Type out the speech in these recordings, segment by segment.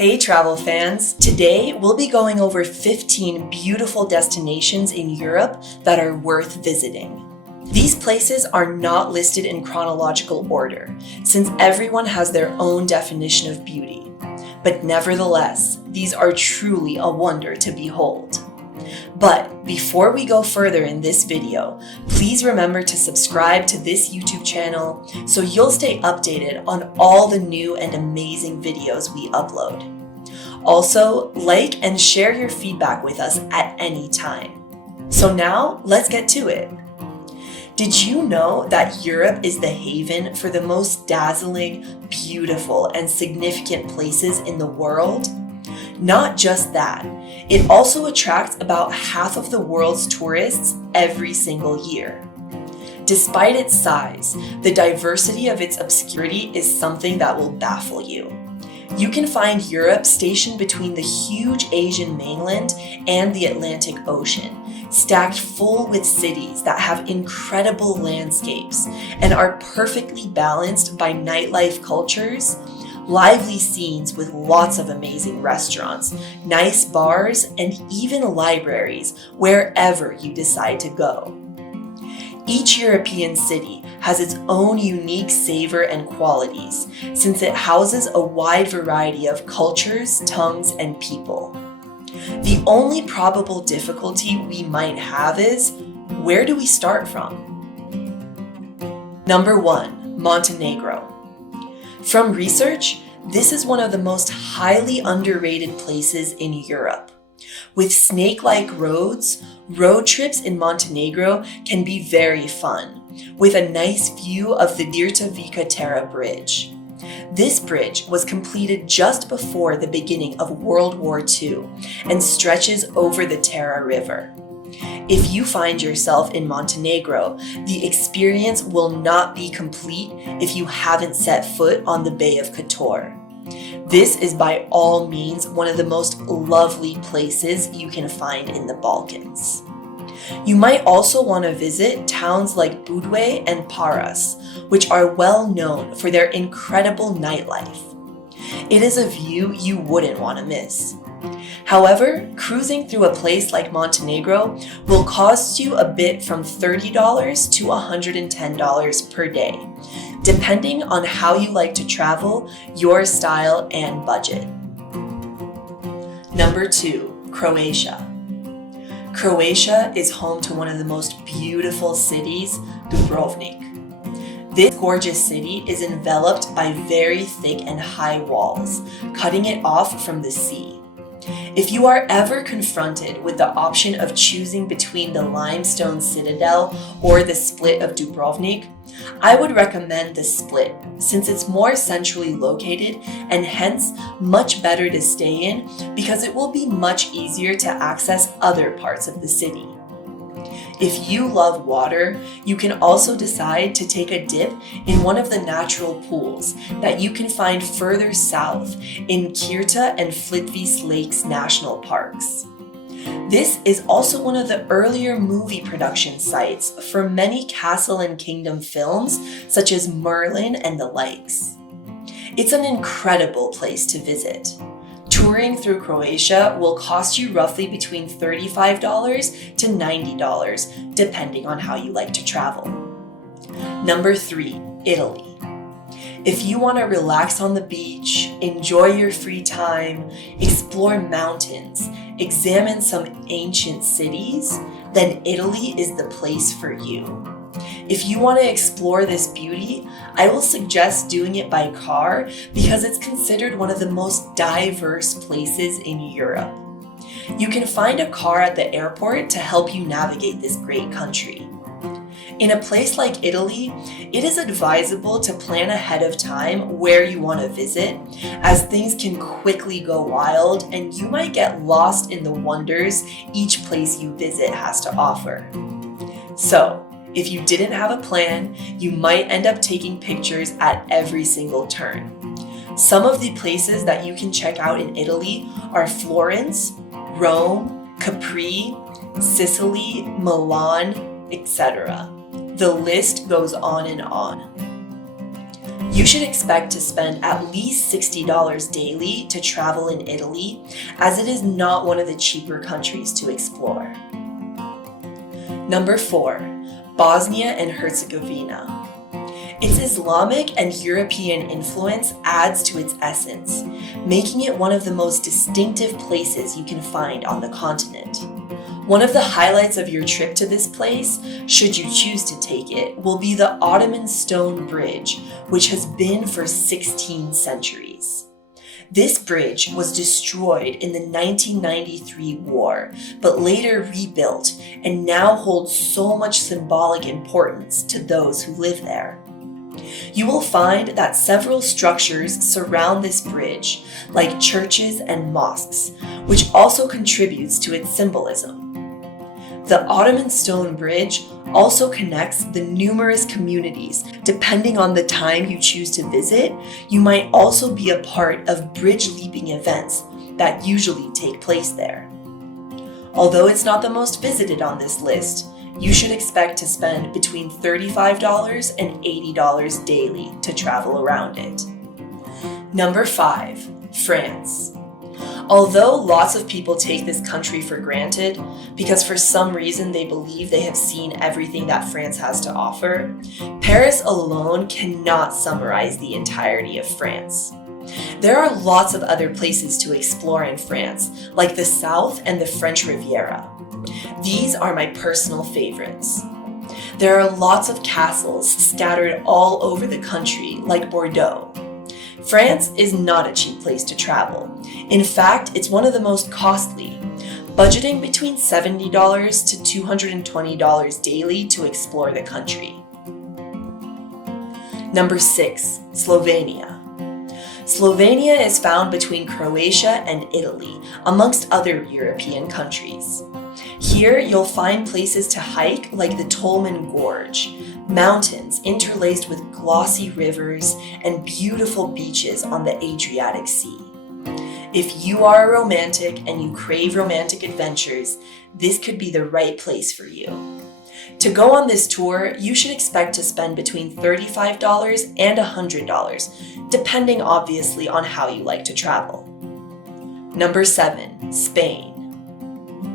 Hey travel fans! Today we'll be going over 15 beautiful destinations in Europe that are worth visiting. These places are not listed in chronological order, since everyone has their own definition of beauty. But nevertheless, these are truly a wonder to behold. But before we go further in this video, please remember to subscribe to this YouTube channel so you'll stay updated on all the new and amazing videos we upload. Also, like and share your feedback with us at any time. So now, let's get to it. Did you know that Europe is the haven for the most dazzling, beautiful, and significant places in the world? Not just that, it also attracts about half of the world's tourists every single year. Despite its size, the diversity of its obscurity is something that will baffle you. You can find Europe stationed between the huge Asian mainland and the Atlantic Ocean, stacked full with cities that have incredible landscapes and are perfectly balanced by nightlife cultures, lively scenes with lots of amazing restaurants, nice bars, and even libraries wherever you decide to go. Each European city has its own unique savor and qualities, since it houses a wide variety of cultures, tongues, and people. The only probable difficulty we might have is, where do we start from? Number 1, Montenegro. From research, this is one of the most highly underrated places in Europe. With snake-like roads, road trips in Montenegro can be very fun, with a nice view of the Dirta Terra Bridge. This bridge was completed just before the beginning of World War II and stretches over the Tara River. If you find yourself in Montenegro, the experience will not be complete if you haven't set foot on the Bay of Kotor. This is by all means one of the most lovely places you can find in the Balkans. You might also want to visit towns like Budva and Paras, which are well known for their incredible nightlife. It is a view you wouldn't want to miss. However, cruising through a place like Montenegro will cost you a bit from $30 to $110 per day, depending on how you like to travel, your style, and budget. Number 2, Croatia. Croatia is home to one of the most beautiful cities, Dubrovnik. This gorgeous city is enveloped by very thick and high walls, cutting it off from the sea. If you are ever confronted with the option of choosing between the limestone citadel or the split of Dubrovnik, I would recommend the split since it's more centrally located and hence much better to stay in because it will be much easier to access other parts of the city. If you love water, you can also decide to take a dip in one of the natural pools that you can find further south in Kirta and Plitvice Lakes National Parks. This is also one of the earlier movie production sites for many Castle and Kingdom films such as Merlin and the likes. It's an incredible place to visit. Touring through Croatia will cost you roughly between $35 to $90, depending on how you like to travel. Number 3, Italy. If you want to relax on the beach, enjoy your free time, explore mountains, examine some ancient cities, then Italy is the place for you. If you want to explore this beauty, I will suggest doing it by car because it's considered one of the most diverse places in Europe. You can find a car at the airport to help you navigate this great country. In a place like Italy, it is advisable to plan ahead of time where you want to visit, as things can quickly go wild and you might get lost in the wonders each place you visit has to offer. So, if you didn't have a plan, you might end up taking pictures at every single turn. Some of the places that you can check out in Italy are Florence, Rome, Capri, Sicily, Milan, etc. The list goes on and on. You should expect to spend at least $60 daily to travel in Italy, as it is not one of the cheaper countries to explore. Number 4, Bosnia and Herzegovina. Its Islamic and European influence adds to its essence, making it one of the most distinctive places you can find on the continent. One of the highlights of your trip to this place, should you choose to take it, will be the Ottoman stone bridge, which has been for 16 centuries. This bridge was destroyed in the 1993 war, but later rebuilt and now holds so much symbolic importance to those who live there. You will find that several structures surround this bridge, like churches and mosques, which also contributes to its symbolism. The Ottoman stone bridge also connects the numerous communities. Depending on the time you choose to visit, you might also be a part of bridge leaping events that usually take place there. Although it's not the most visited on this list, you should expect to spend between $35 and $80 daily to travel around it. Number 5, France. Although lots of people take this country for granted, because for some reason they believe they have seen everything that France has to offer, Paris alone cannot summarize the entirety of France. There are lots of other places to explore in France, like the South and the French Riviera. These are my personal favorites. There are lots of castles scattered all over the country, like Bordeaux. France is not a cheap place to travel. In fact, it's one of the most costly, budgeting between $70 to $220 daily to explore the country. Number 6, Slovenia. Slovenia is found between Croatia and Italy, amongst other European countries. Here, you'll find places to hike like the Tolmin Gorge, mountains interlaced with glossy rivers, and beautiful beaches on the Adriatic Sea. If you are a romantic and you crave romantic adventures, this could be the right place for you. To go on this tour, you should expect to spend between $35 and $100, depending obviously on how you like to travel. Number 7, Spain.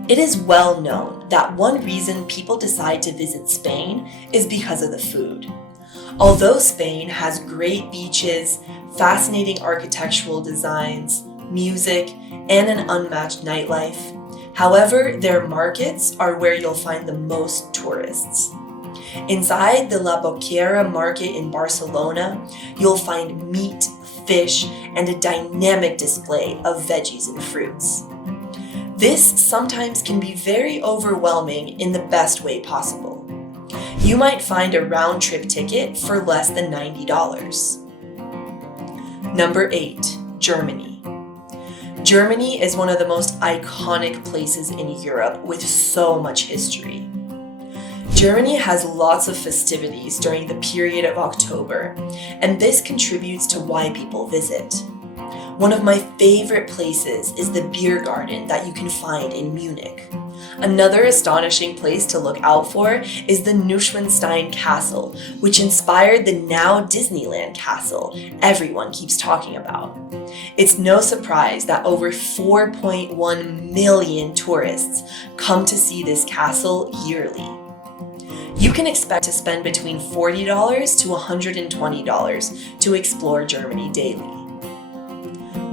It is well known that one reason people decide to visit Spain is because of the food. Although Spain has great beaches, fascinating architectural designs, music, and an unmatched nightlife, however, their markets are where you'll find the most tourists. Inside the La Boquera market in Barcelona, you'll find meat, fish, and a dynamic display of veggies and fruits. This sometimes can be very overwhelming in the best way possible. You might find a round-trip ticket for less than $90. Number 8, Germany. Germany is one of the most iconic places in Europe with so much history. Germany has lots of festivities during the period of October, and this contributes to why people visit. One of my favorite places is the beer garden that you can find in Munich. Another astonishing place to look out for is the Neuschwanstein Castle, which inspired the now Disneyland castle everyone keeps talking about. It's no surprise that over 4.1 million tourists come to see this castle yearly. You can expect to spend between $40 to $120 to explore Germany daily.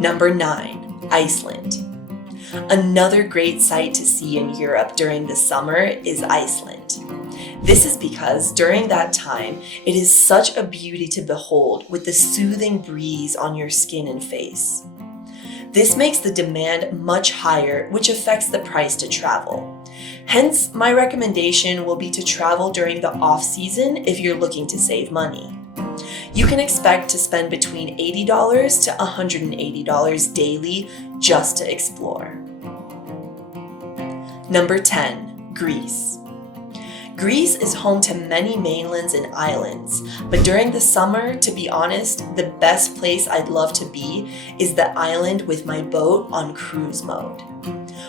Number 9, Iceland. Another great sight to see in Europe during the summer is Iceland. This is because during that time, it is such a beauty to behold with the soothing breeze on your skin and face. This makes the demand much higher, which affects the price to travel. Hence, my recommendation will be to travel during the off-season if you're looking to save money. You can expect to spend between $80 to $180 daily just to explore. Number 10, Greece. Greece is home to many mainlands and islands, but during the summer, to be honest, the best place I'd love to be is the island with my boat on cruise mode.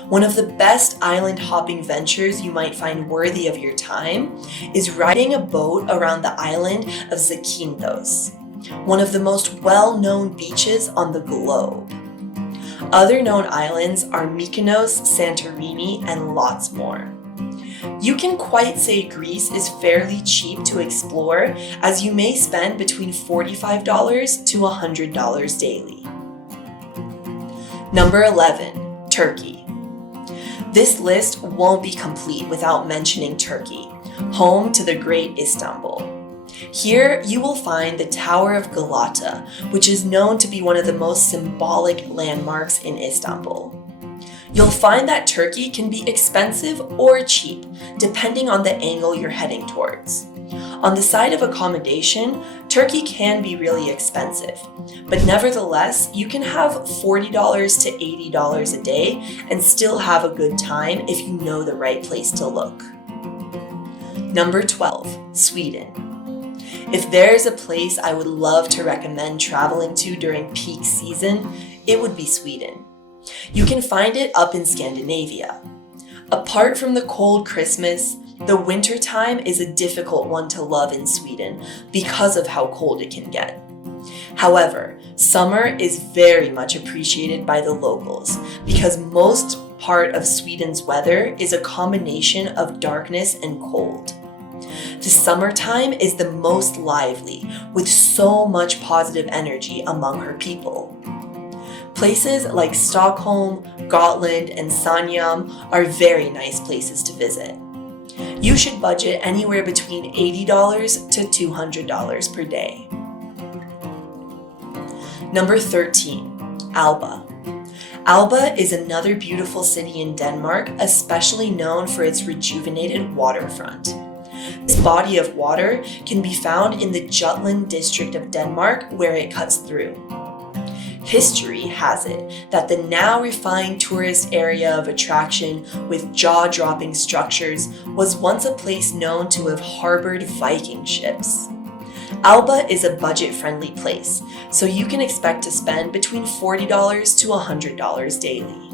One of the best island hopping ventures you might find worthy of your time is riding a boat around the island of Zakynthos. one of the most well-known beaches on the globe. Other known islands are Mykonos, Santorini, and lots more. You can quite say Greece is fairly cheap to explore, as you may spend between $45 to $100 daily. Number 11, Turkey. This list won't be complete without mentioning Turkey, home to the Great Istanbul. Here you will find the Tower of Galata, which is known to be one of the most symbolic landmarks in Istanbul. You'll find that Turkey can be expensive or cheap, depending on the angle you're heading towards. On the side of accommodation, Turkey can be really expensive, but nevertheless, you can have $40 to $80 a day and still have a good time if you know the right place to look. Number 12, Sweden. If there's a place I would love to recommend traveling to during peak season, it would be Sweden. You can find it up in Scandinavia. Apart from the cold Christmas, the winter time is a difficult one to love in Sweden because of how cold it can get. However, summer is very much appreciated by the locals because most part of Sweden's weather is a combination of darkness and cold. The summertime is the most lively, with so much positive energy among her people. Places like Stockholm, Gotland, and Sanyam are very nice places to visit. You should budget anywhere between $80 to $200 per day. Number 13, Alba. Alba is another beautiful city in Denmark, especially known for its rejuvenated waterfront. This body of water can be found in the Jutland district of Denmark, where it cuts through. History has it that the now refined tourist area of attraction with jaw-dropping structures was once a place known to have harbored Viking ships. Alba is a budget-friendly place, so you can expect to spend between $40 to $100 daily.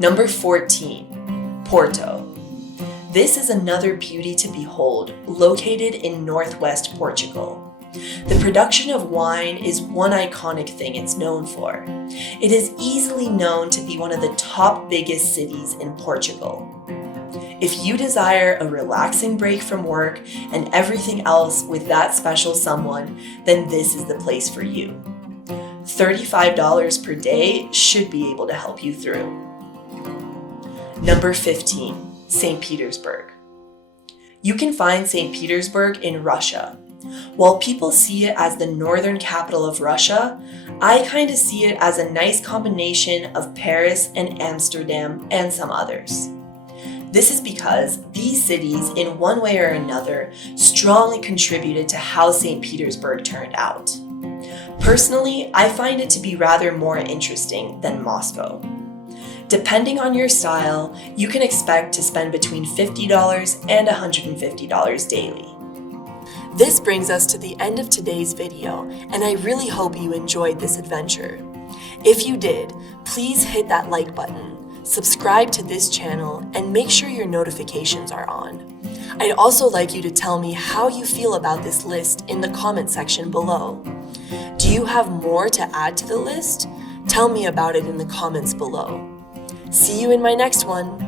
Number 14, Porto. This is another beauty to behold, located in northwest Portugal. The production of wine is one iconic thing it's known for. It is easily known to be one of the top biggest cities in Portugal. If you desire a relaxing break from work and everything else with that special someone, then this is the place for you. $35 per day should be able to help you through. Number 15, St. Petersburg. You can find St. Petersburg in Russia. While people see it as the northern capital of Russia, I kind of see it as a nice combination of Paris and Amsterdam and some others. This is because these cities, in one way or another, strongly contributed to how St. Petersburg turned out. Personally, I find it to be rather more interesting than Moscow. Depending on your style, you can expect to spend between $50 and $150 daily. This brings us to the end of today's video, and I really hope you enjoyed this adventure. If you did, please hit that like button, subscribe to this channel, and make sure your notifications are on. I'd also like you to tell me how you feel about this list in the comment section below. Do you have more to add to the list? Tell me about it in the comments below. See you in my next one.